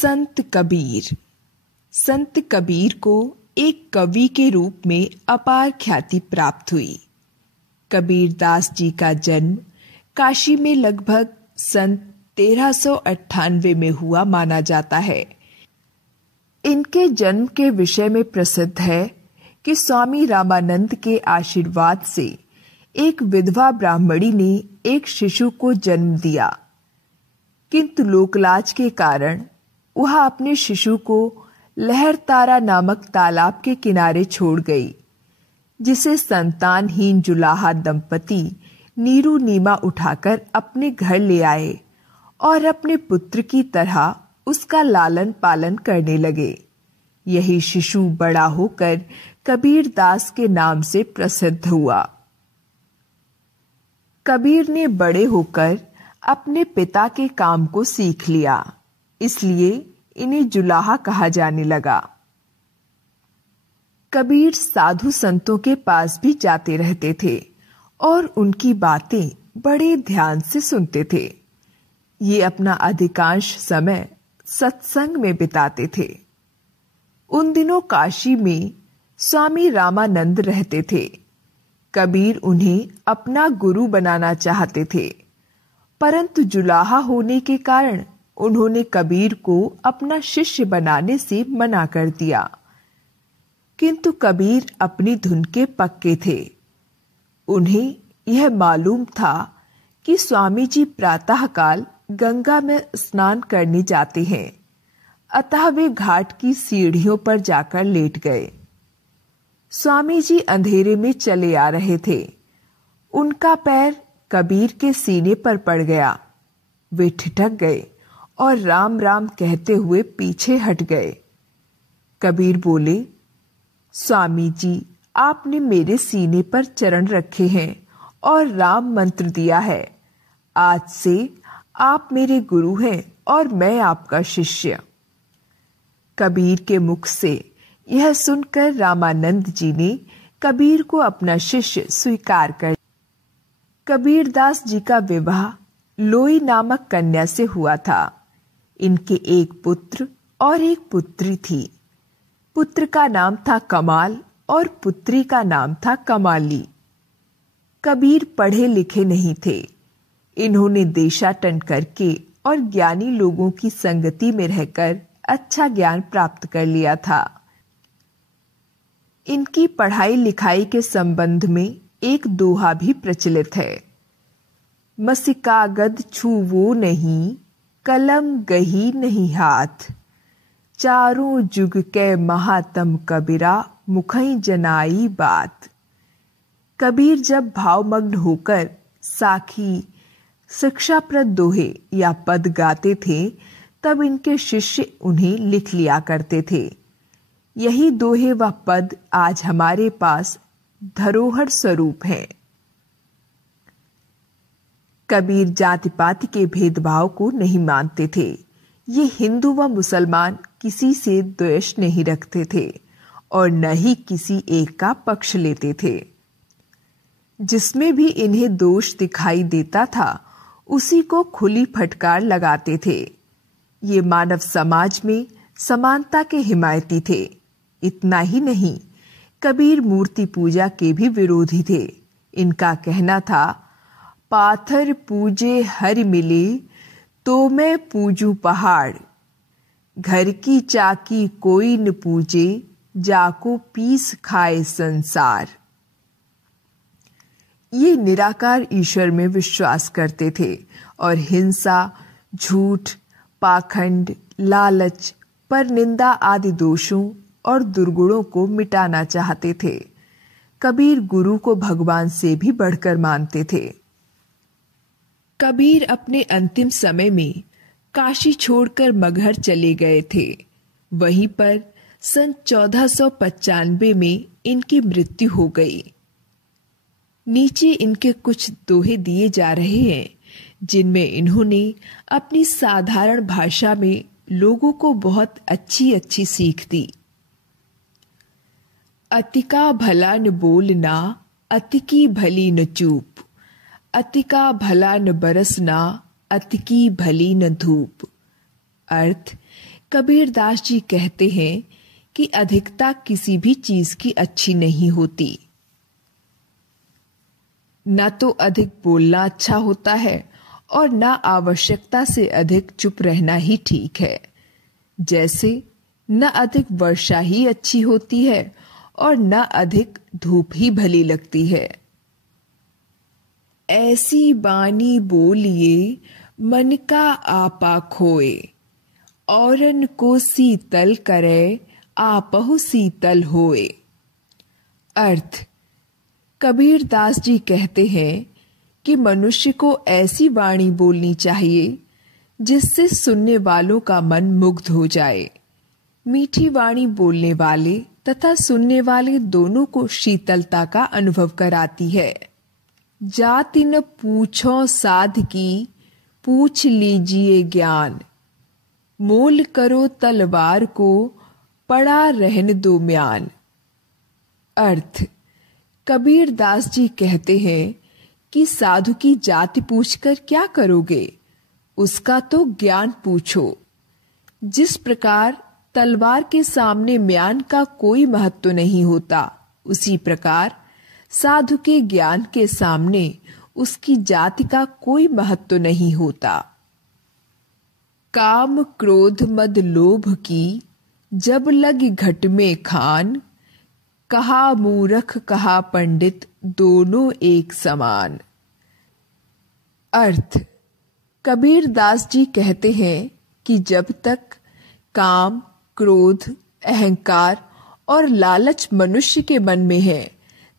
संत कबीर। संत कबीर को एक कवि के रूप में अपार ख्याति प्राप्त हुई। कबीर दास जी का जन्म काशी में लगभग सन 1398 में हुआ माना जाता है। इनके जन्म के विषय में प्रसिद्ध है कि स्वामी रामानंद के आशीर्वाद से एक विधवा ब्राह्मणी ने एक शिशु को जन्म दिया, किंतु लोकलाज के कारण वह अपने शिशु को लहरतारा नामक तालाब के किनारे छोड़ गई, जिसे संतानहीन जुलाहा दंपति नीरू नीमा उठाकर अपने घर ले आए और अपने पुत्र की तरह उसका लालन पालन करने लगे। यही शिशु बड़ा होकर कबीर दास के नाम से प्रसिद्ध हुआ। कबीर ने बड़े होकर अपने पिता के काम को सीख लिया, इसलिए इन्हें जुलाहा कहा जाने लगा। कबीर साधु संतों के पास भी जाते रहते थे और उनकी बातें बड़े ध्यान से सुनते थे। ये अपना अधिकांश समय सत्संग में बिताते थे। उन दिनों काशी में स्वामी रामानंद रहते थे। कबीर उन्हें अपना गुरु बनाना चाहते थे, परंतु जुलाहा होने के कारण उन्होंने कबीर को अपना शिष्य बनाने से मना कर दिया। किंतु कबीर अपनी धुन के पक्के थे। उन्हें यह मालूम था कि स्वामी जी प्रातःकाल गंगा में स्नान करने जाते हैं, अतः वे घाट की सीढ़ियों पर जाकर लेट गए। स्वामी जी अंधेरे में चले आ रहे थे। उनका पैर कबीर के सीने पर पड़ गया। वे ठिठक गए और राम राम कहते हुए पीछे हट गए। कबीर बोले, स्वामी जी, आपने मेरे सीने पर चरण रखे हैं और राम मंत्र दिया है। आज से आप मेरे गुरु हैं और मैं आपका शिष्य। कबीर के मुख से यह सुनकर रामानंद जी ने कबीर को अपना शिष्य स्वीकार कर। कबीर दास जी का विवाह लोई नामक कन्या से हुआ था। इनके एक पुत्र और एक पुत्री थी। पुत्र का नाम था कमाल और पुत्री का नाम था कमाली। कबीर पढ़े लिखे नहीं थे। इन्होंने देशाटन करके और ज्ञानी लोगों की संगति में रहकर अच्छा ज्ञान प्राप्त कर लिया था। इनकी पढ़ाई लिखाई के संबंध में एक दोहा भी प्रचलित है। मसिकागद छूवो नहीं, कलम गही नहीं हाथ, चारों जुग के महात्म कबीरा, मुखई जनाई बात। कबीर जब भावमग्न होकर साखी, शिक्षाप्रद दोहे या पद गाते थे, तब इनके शिष्य उन्हें लिख लिया करते थे। यही दोहे व पद आज हमारे पास धरोहर स्वरूप हैं। कबीर जाति पाति के भेदभाव को नहीं मानते थे। ये हिंदू व मुसलमान किसी से द्वेष नहीं रखते थे और न ही किसी एक का पक्ष लेते थे। जिसमें भी इन्हें दोष दिखाई देता था, उसी को खुली फटकार लगाते थे। ये मानव समाज में समानता के हिमायती थे। इतना ही नहीं, कबीर मूर्ति पूजा के भी विरोधी थे। इनका कहना था, पाथर पूजे हर मिले तो मैं पूजू पहाड़, घर की चाकी कोई न पूजे, जाको पीस खाए संसार। ये निराकार ईश्वर में विश्वास करते थे और हिंसा, झूठ, पाखंड, लालच, परनिंदा आदि दोषों और दुर्गुणों को मिटाना चाहते थे। कबीर गुरु को भगवान से भी बढ़कर मानते थे। कबीर अपने अंतिम समय में काशी छोड़कर मगहर चले गए थे। वहीं पर सन 1495 में इनकी मृत्यु हो गई। नीचे इनके कुछ दोहे दिए जा रहे हैं, जिनमें इन्होंने अपनी साधारण भाषा में लोगों को बहुत अच्छी अच्छी सीख दी। अतिका भला न बोलना, अतिकी भली न चूप, अतिका भला न बरसना, अतिकी भली न धूप। अर्थ कबीरदास जी कहते हैं कि अधिकता किसी भी चीज की अच्छी नहीं होती। न तो अधिक बोलना अच्छा होता है और न आवश्यकता से अधिक चुप रहना ही ठीक है। जैसे न अधिक वर्षा ही अच्छी होती है और न अधिक धूप ही भली लगती है। ऐसी बानी बोलिए मन का आपा खोए, औरन को शीतल करे आपहु शीतल होए। अर्थ कबीरदास जी कहते हैं कि मनुष्य को ऐसी वाणी बोलनी चाहिए जिससे सुनने वालों का मन मुग्ध हो जाए। मीठी वाणी बोलने वाले तथा सुनने वाले दोनों को शीतलता का अनुभव कराती है। जाति न पूछो साध की, पूछ लीजिए ज्ञान, मोल करो तलवार को, पड़ा रहन दो म्यान। अर्थ कबीरदास जी कहते हैं कि साधु की जाति पूछकर क्या करोगे, उसका तो ज्ञान पूछो। जिस प्रकार तलवार के सामने म्यान का कोई महत्व नहीं होता, उसी प्रकार साधु के ज्ञान के सामने उसकी जाति का कोई महत्व नहीं होता। काम क्रोध मद लोभ की, जब लगी घट में खान, कहा मूर्ख कहा पंडित, दोनों एक समान। अर्थ कबीरदास जी कहते हैं कि जब तक काम, क्रोध, अहंकार और लालच मनुष्य के मन में है,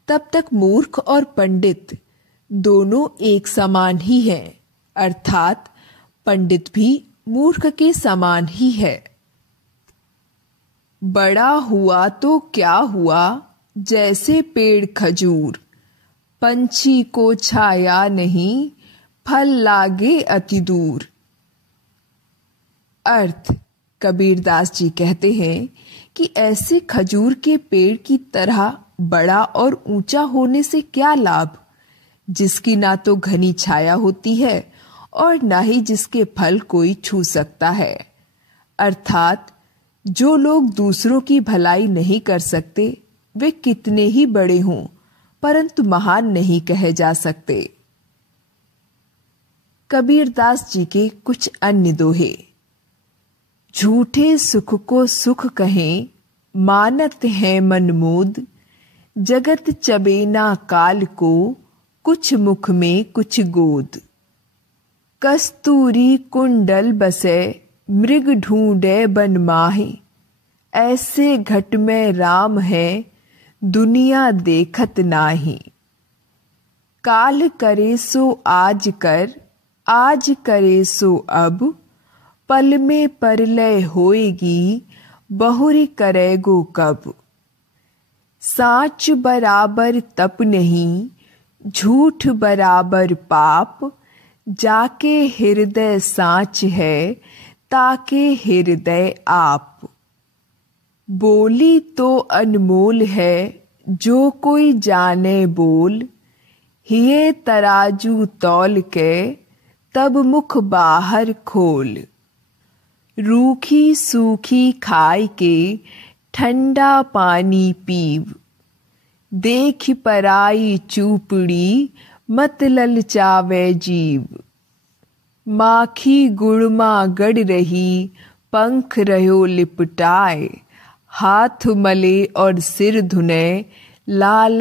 तब तक मूर्ख और पंडित दोनों एक समान ही हैं। अर्थात पंडित भी मूर्ख के समान ही है। बड़ा हुआ तो क्या हुआ, जैसे पेड़ खजूर, पंछी को छाया नहीं, फल लागे अति दूर। अर्थ कबीरदास जी कहते हैं कि ऐसे खजूर के पेड़ की तरह बड़ा और ऊंचा होने से क्या लाभ, जिसकी ना तो घनी छाया होती है और ना ही जिसके फल कोई छू सकता है। अर्थात जो लोग दूसरों की भलाई नहीं कर सकते, वे कितने ही बड़े हों, परंतु महान नहीं कहे जा सकते। कबीरदास जी के कुछ अन्य दोहे। झूठे सुख को सुख कहें, मानत है मनमोद, जगत चबेना काल को, कुछ मुख में कुछ गोद। कस्तूरी कुंडल बसे, मृग ढूंढे बन माहे, ऐसे घट में राम है, दुनिया देखत नाही। काल करे सो आज कर, आज करे सो अब, पल में परलय होएगी, बहुरी करेगो कब। साच बराबर तप नहीं, झूठ बराबर पाप, जाके हृदय साच है, ताके हृदय आप। बोली तो अनमोल है, जो कोई जाने बोल, हिये तराजू तौल के, तब मुख बाहर खोल। रूखी सूखी खाय के, ठंडा पानी पीव, देख पराई चूपड़ी, मत ललचावे जीव। माखी गुड़मा गड़ रही, पंख रहो लिपटाए, हाथ मले और सिर धुने, लाल